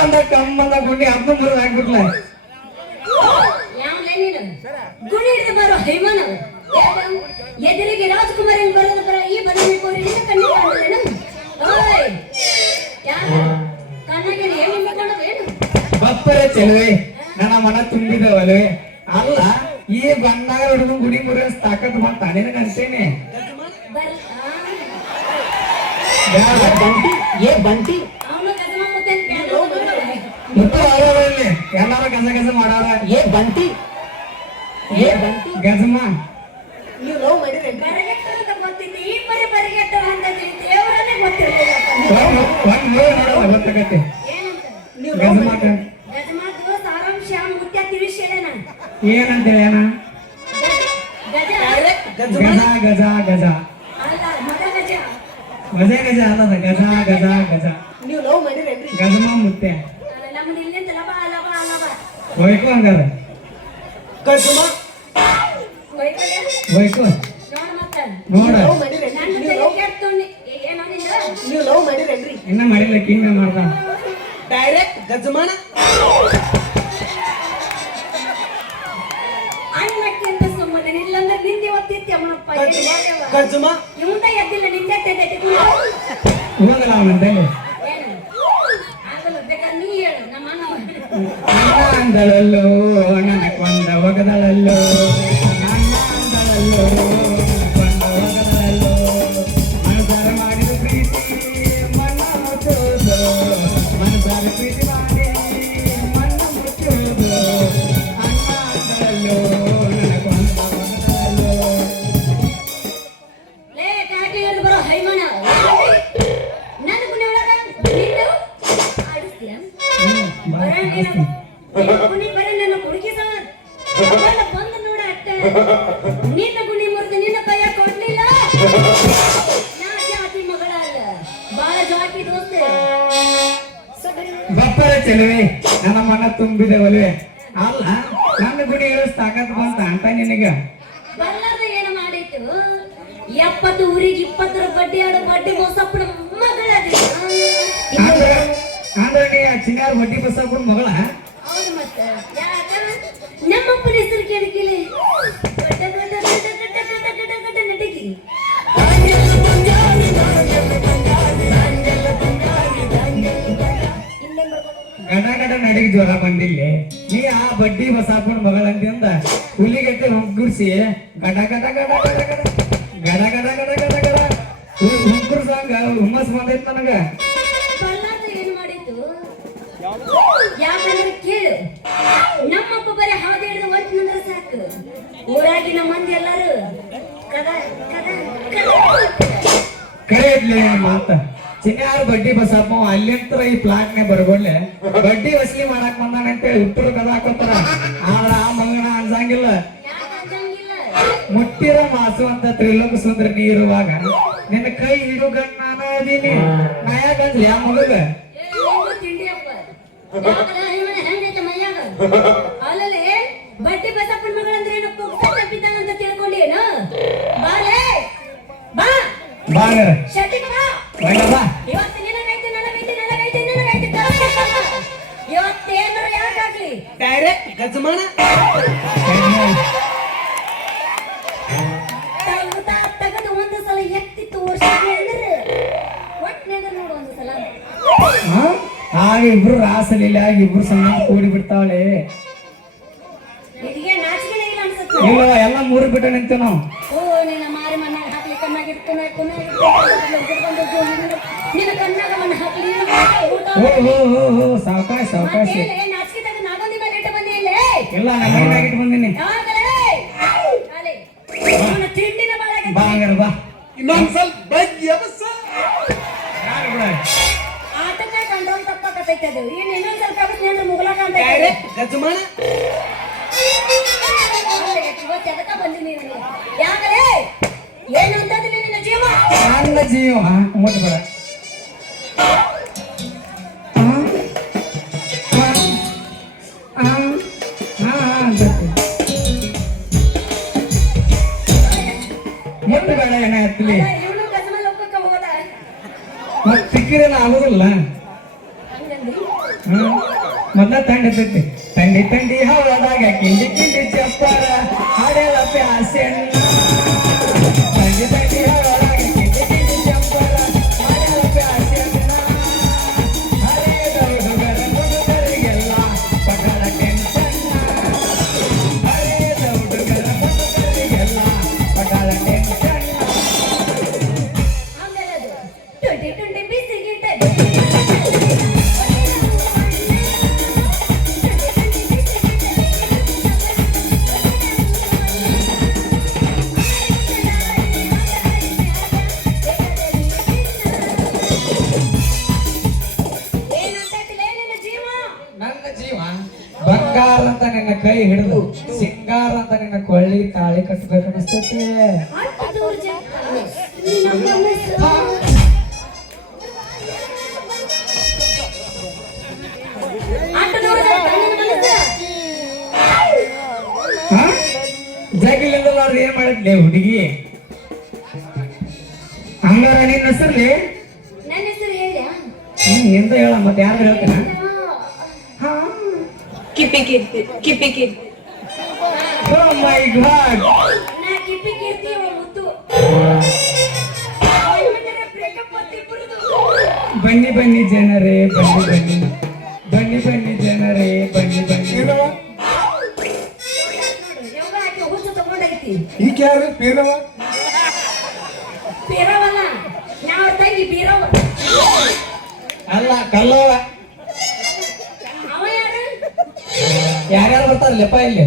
ಅಂದ ಕಮ್ಮಂದ ಗುಂಡಿ ಅದನ್ನ ಮುರಿದು ಹಾಕ್ಬಿಟ್ಲ. ಗುಡಿ ಹಿಡಿದು ಬರೋ ಹೈಮನ ಎದುರಿಗೆ ರಾಜ್ಕುಮಾರ್ ಹೆಂಗ್ ಬರೋದು ಬರ ಈ ಬದನೆ ಕೋರಿ ನಿನ್ನ ಕಣ್ಣಿಗೆ ಕಾಣಲೇನು ಓಯ್! ಯಾರ? ಏನು? ನಿಂತ್ಕೊಂಡದೇನು ಬಪ್ಪರೆ ಚೆಲುವೆ ನನ್ನ ಮನ ತುಂಬಿದವಲ್ವೇ ಅಲ್ಲ ಈ ಬಂದಾಗ ಹುಡುಗ ಗುಡಿ ಮುರಿಯೋ ತಾಕತ್ ಬಂತ ನಿನಗೆ ಅನ್ಸೇನೆ ಏ ಬಂಟಿ. ಎಲ್ಲಾರು ಗಜ ಗಜ ಮಾಡಾರ ಏ ಬಂತಿ ಏ ಬಂತಿ ಗಜಮ್ಮ ಗೊತ್ತಾಗತ್ತೆ ಏನಂತ ಏನ ಗಜ ಗಜ ಗಜ ಗಜ ಗಜ ಗಜ ಗಜ ನಿಂತಲ್ಲ ಬಾ ಅಲ್ಲ ಬಾ ಅಲ್ಲ ಬಾ ಒಯ್ಕೋ ಹಂಗಾರ ಕಸುಮ ಒಯ್ಕೋ ನೋಡ ನೀವು ಲವ್ ಮಾಡಿರೇನ್ರಿ ಇನ್ನ ಮಾಡಿಲ್ಲ ಕಿಂಗ್ ಮಾಡ್ದ ಡೈರೆಕ್ಟ್ ಗಜಮಾನ ಗಜಮ ಇವಂದ ಎದ್ದಿಲ್ಲ ಒಂದಳಲ್ಲೋ ನನ್ನ ಕೊಂದ ಒಗದಳಲ್ಲೋ ನಿನ್ನ ಗುಣಿ ಮುರಿದು ನಿನ್ನ ಕೈಯ ಕೊಡ್ಲಿಲ್ಲ. ನಾ ಜಾತಿ ಮಗಳ ಅಲ್ಲ ಬಾಳ ಜಾತಿ ದೋಸ್ತ. ಬಪ್ಪರ ಚೆಲುವೆ ನನ್ನ ಮನ ತುಂಬಿದೆ ಒಲುವೆ ಅಲ್ಲ ನನ್ನ ಗುಡಿ ಹೇಳಸ್ ತಾಕತ್ ಬಂತ ಅಂತ ನಿನಗ? ಬಲ್ಲಾರ್ದ ಏನು ಮಾಡಿತ್ತು ಎಪ್ಪತ್ತು ಊರಿಗೆ ಇಪ್ಪತ್ತರ ಬಡ್ಡಿ ಆಡೋ ಬಡ್ಡಿ ಮೋಸಪ್ಪನ ಮಗಳ ಅಂದ್ರೆ ನೀ ಚಿಂಗಾರ ಬಡ್ಡಿ ಬಸಪ್ಪನ ಮಗಳ? ಹೌದು ಮತ್ತೆ. ನಮ್ಮಪ್ಪನ ಹೆಸರು ಕೇಳಿ ಕೇಳಿ. ಗಡ ಗಡ ನಡಿಗೆ ಜ್ವರ ಬಂದಿಲ್ಲ. ನೀ ಆ ಬಡ್ಡಿ ಬಸಪ್ಪನ ಮಗಳ ಅಂದಿಂದ ಹುಲಿಗಟ್ಟೆ ಹುಗ್ಗುರ್ಸಿ ಗಡ ಗಡ ಗಡ ಗಡ ಗಡ ಗಡ. ಗಡ ಗಡ ಗಡ ಗಡ ಹುಗ್ಗುರ್ ಸಾಂಗ ಹುಮ್ಮಸ್ ಬಂದೈತ್ ನನಗ. ಏನ್ ಏನು ಮಾಡಿತ್ತು ಯಾಕಂದ್ರೆ ಕೇಳು. ನಮ್ಮಪ್ಪ ಬರೀ ಹಾದು ಹಿಡಿದು ನಂದ್ರೆ ಸಾಕು. ಊರಾಗಿನ ಮಂದಿ ಎಲ್ಲಾರು ಕದ ಕದ ಕದ. ಕರೆ ಇಡ್ಲಿ ಮಾತ ಚಿನ್ನಾರ ಬಡ್ಡಿ ಬಸಪ್ಪ ಅಲ್ಲಿಂತರ ಈ ಪ್ಲಾಟ್ ನೇ ಬರ್ಗೊಳ್ಳೆ. ಬಡ್ಡಿ ವಸೂಲಿ ಮಾಡಕ್ ಬಂದಾನಂತ ಹುಟ್ಟರು ಕದ ಹಾಕೋತಾರ. ಆದ್ರ ಆ ಮಂಗನ ಅನ್ಸಂಗಿಲ್ಲ. ಮುಟ್ಟಿರ ಮಾಸು ಅಂತ ತ್ರಿಲೋಕ ಸುಂದ್ರ ನೀರುವಾಗ ನಿನ್ನ ಕೈ ಹಿಡು ಗಣ್ಣ ನಾನು ಅದೀನಿ. ಅನ್ಸ್ಲಿ ಆ ಮಗಗ? ಹೆಂಗೈತೆ ಮೈಯಾಗ? ಯಾಕಾಗ್ಲಿ? ಡೈರೆಕ್ಟ್ ಗಜಮಾನ. ತಗ್ದ ತಗದು ಒಂದು ಸಲ ಎತ್ತಿ ನೋಡು ಒಂದು ಸಲ? ಆಗ ಇಬ್ರು ರಾಸಲಿಲ್ಲ ಇಬ್ರು ಸಣ್ಣ ಕೂಡಿ ಬಿಡ್ತಾವಳೆ ಇಲ್ಲ ಎಲ್ಲ ಮೂರು ಬಿಟ್ಟ ನಿಂತು ನಾವು. ಸಾವಕಾಶ ಸಾವಕಾಶ ಇಲ್ಲ ನಮ್ಮ ಇಟ್ಟು ಬಂದಿನಿ ಬಾ ಹಂಗಾರ ಬಾ ಇನ್ನೊಂದ್ ಸ್ವಲ್ಪ ಬಗ್ಗಿ ಅವಸ ಆಟಕ್ಕ ಕಂಡ್ರೋಲ್ ತಪ್ಪಾಕತೈತೆ ಅದು. ಏನು ಇನ್ನೊಂದ್ ಸ್ವಲ್ಪ ಅಂದ್ರೆ ಮುಗಲಾಕ ಅಂತ ಗಜಮಾನ ஆண்ட ஜீவமா உங்கள்கிட்ட போகிறேன் ಸಿಕ್ಕಿರಲ್ಲ ಆಗೋದಿಲ್ಲ ಮೊದಲ ತಂಡಿ ತಂಡಿ ತಂಡಿ ತಂಡಿ ಹೌದಾಗ ಕಿಂಡಿ ಕಿಂಡಿ ಚಪ್ಪಾರ ಹಾಡೆಲ್ಲಪ್ಪೆ ಹಾಸ್ಯ ಅಷ್ಟು ದೂರ ಜಾಗ ಅನಿಸ್ತೈತೆ. ಮನಸ್ಸು ಅವ್ರು ಏನ್ ಮಾಡಿದ್ಲೆ ಹುಡುಗಿ? ಹಂಗಾರ ನಿನ್ನ ಹೆಸರ್ಲಿ ನನ್ನ ಹೆಸರು ಹೇಳ್ಯಾ? ಹ್ಮ್ ಎಂತ ಹೇಳ ಮತ್ತೆ ಯಾರು ಹೇಳ್ತಾನ ಹಾ. ಕಿಪ್ಪಿ ಕಿಪ್ಪಿ ಕಿಪ್ಪಿ ಕಿಪ್ಪಿ ಓ ಮೈ ಗಾಡ್ ನಾ ಕೀರ್ತಿ ಬನ್ನಿ ಬನ್ನಿ ಜನರೇ ಬನ್ನಿ ಬನ್ನಿ. ಬನ್ನಿ ಬನ್ನಿ ಜನರೇ ಬನ್ನಿ ಬನ್ನಿ. ಈಗ ಯಾರು? ಪೀರವ? ನಾವು ತಂಗಿ ಅಲ್ಲ ಕಲ್ಲವ ಅವ ಯಾರು? ಯಾರ್ಯಾರು ಬರ್ತಾರಲ್ಲಪ್ಪ ಇಲ್ಲಿ?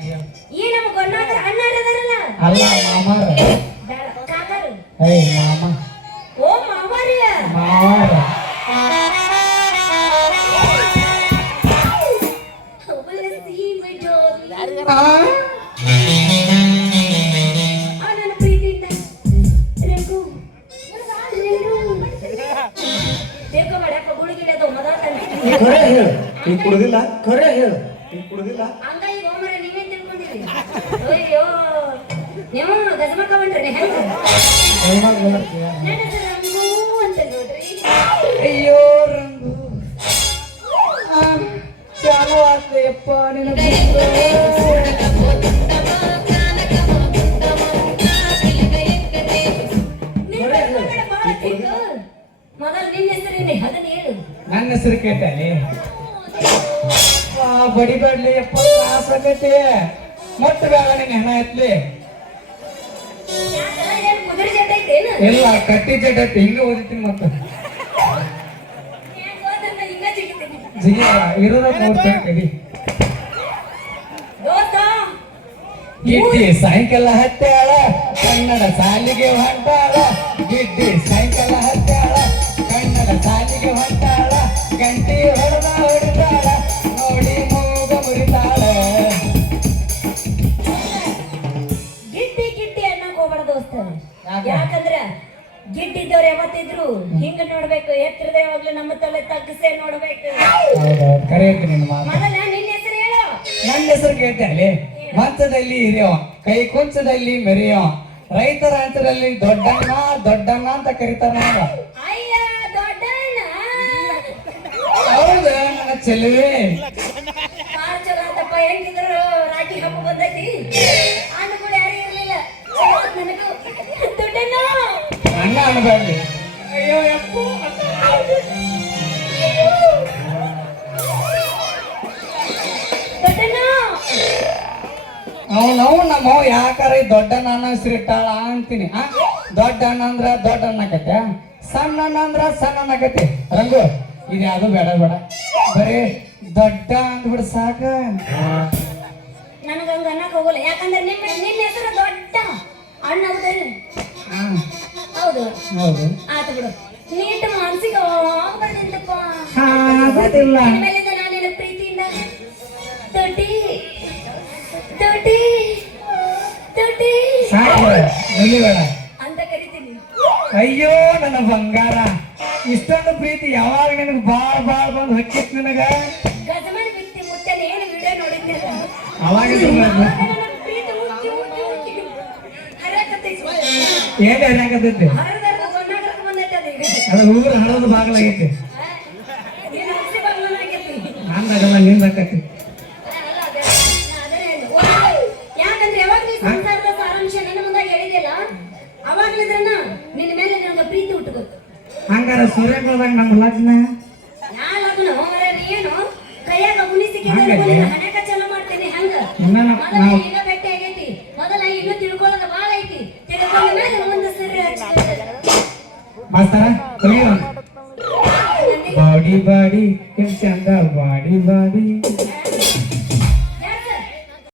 ಈ ನಮ್ಮ ಗೊನ್ನಾದ್ರ ಅದಾರಲ್ಲ? ಅಲ್ಲ ಮಾಮಾರ. ಕಾಕರು ಮಾಮ. ಓ ಕುಡುದಿಲ್ಲ ಖರೆ ಹೇಳು. ಕುಡುದಿಲ್ಲ ಹಂಗ ಈಗ ಹೋಮರ ನೀವೇ ತಿಳ್ಕೊಂಡಿರಿ ಅಯ್ಯೋ ನೀವು ಗಜಮಕ್ಕ ಬಂದ್ರಿ ಹೆಂಗ ಅಂತ ನೋಡ್ರಿ. ಅಯ್ಯೋ ರಂಗು. ಚಾಲು ತಿಳ್ಕೊ. ಮೊದಲು ನಿನ್ನ ಹೆಸರು ಕೇಳ್ತಾನೆ ಬಡಿಬೇಡ್ಲಿ ಯಪ್ಪ ಆಸಕತೆ ಮೊಟ್ಟ ನಿನ್ನ ಹೆಣ ಎತ್ಲಿ. ಇಲ್ಲ ಕಟ್ಟಿ ಜಡ್ ಐತಿ ಹಿಂಗ ಓದಿತೀನಿ ಮತ್ತ. ಸಾಯಂಕಾಲ ಹತ್ತಾಳ ಕನ್ನಡ ಸಾಲಿಗೆ ಹೊಂಟಾಳ. ಗಿಡ್ಡಿ ಸಾಯಂಕಾಲ ಹತ್ತಾಳ ಕನ್ನಡ ನೋಡ್ಬೇಕು. ಹೌದೌದು ಕರೆ ಐತಿ ನಿನ್ನ ಮೊದಲ ನಿನ್ನ ಹೆಸರು ಹೇಳು. ನನ್ನ ಹೆಸರು ಕೇಳ್ತಾಳೆ ಮಂಚದಲ್ಲಿ ಹಿರಿಯೋ ಕೈ ಕುಂಚದಲ್ಲಿ ಮೆರೆಯೋ ರೈತರ ಹಂತದಲ್ಲಿ ದೊಡ್ಡಣ್ಣ ದೊಡ್ಡಣ್ಣ ಅಂತ ಕರೀತಾರ ನೋಡ ಅಯ್ಯ ದೊಡ್ಡಣ್ಣ. ಹೌದು ನನ್ನ ಚೆಲುವೆ. ಬಾಳ ಚಲೋ ಆತಪ್ಪ ಹೆಂಗಿದ್ರು ರಾಖಿ ಹಬ್ಬ ಬಂದೈತಿ. ಅಣ್ಣ ಕೂಡ ಯಾರು ಇರ್ಲಿಲ್ಲ. ಚಲೋ ಆತ್ ನನಗೂ ದೊಡ್ಡಣ್ಣ. ಅಣ್ಣ ಅನ್ಬೇಡ್ರಿ. ನಮ್ಮ ಯಾಕಾರ ದೊಡ್ಡ ಅಣ್ಣ ಹೆಸರಿಟ್ಟಾಳ ಅಂತೀನಿ ಆ ದೊಡ್ಡ ಅಣ್ಣ ಅಂದ್ರ ದೊಡ್ಡ ಅನ್ನಕತ್ತೆ ಸಣ್ಣ ಅಣ್ಣ ಅಂದ್ರ ಸಣ್ಣ ಅನ್ನಕತ್ತೆ ರಂಗು ಇದು ಯಾವುದು ಬೇಡ ಬೇಡ. ಬರೀ ದೊಡ್ಡ ಅಂದ್ಬಿಡ ಸಾಕ. ನನಗೊಂದು ಅನ್ನಕ್ ಹೋಗಲ್ಲ. ಯಾಕಂದ್ರೆ ನಿಮ್ಮ ನಿಮ್ಮ ಹೆಸರು ದೊಡ್ಡ ಅಣ್ಣ ಹಾ. ಹೌದು. ಹೌದು. ಆತು ಬಿಡು. ನೀಟ್ ಹಾ ಇನ್ಮೇಲಿಂದ ನಾನು ನಿನ್ನ ಪ್ರೀತಿಯಿಂದ ತೊಟಿ ಸಾಕು ಅಂತ ಕರಿತೀನಿ ಅಯ್ಯೋ ನನ್ನ ಬಂಗಾರ. ಇಷ್ಟೊಂದು ಪ್ರೀತಿ ಯಾವಾಗ ನಿನಗೆ ಬಾಳ ಬಾಳ ಬಂದು ಹಚ್ಚಿತ್ತು ನಿನಗ? ಗಜಮನ್ ವ್ಯಕ್ತಿ ಮುತ್ತನ ಏನು ವಿಡಿಯೋ ನೋಡಿದ್ನಲ್ಲ? ಅವಾಗ ನನ್ನ ಏನ್ ಏನಾಗತೈತಿ ಅದು ಊರು ಹಳದ ಬಾಗಲಾಗೈತಿ. ನೀನು ಹಸಿ ಬಾಗ್ಲನಾಗೈತಿ ನಂದಾಗಲ್ಲ ನಿಂದ ಆಕತಿ ಒಂದು ಸರಿ ನಮ್ಮ ಲಗ್ನ ಬಾಡಿ ಬಾಡಿ ಚಂದ ಬಾಡಿ ಬಾಡಿ.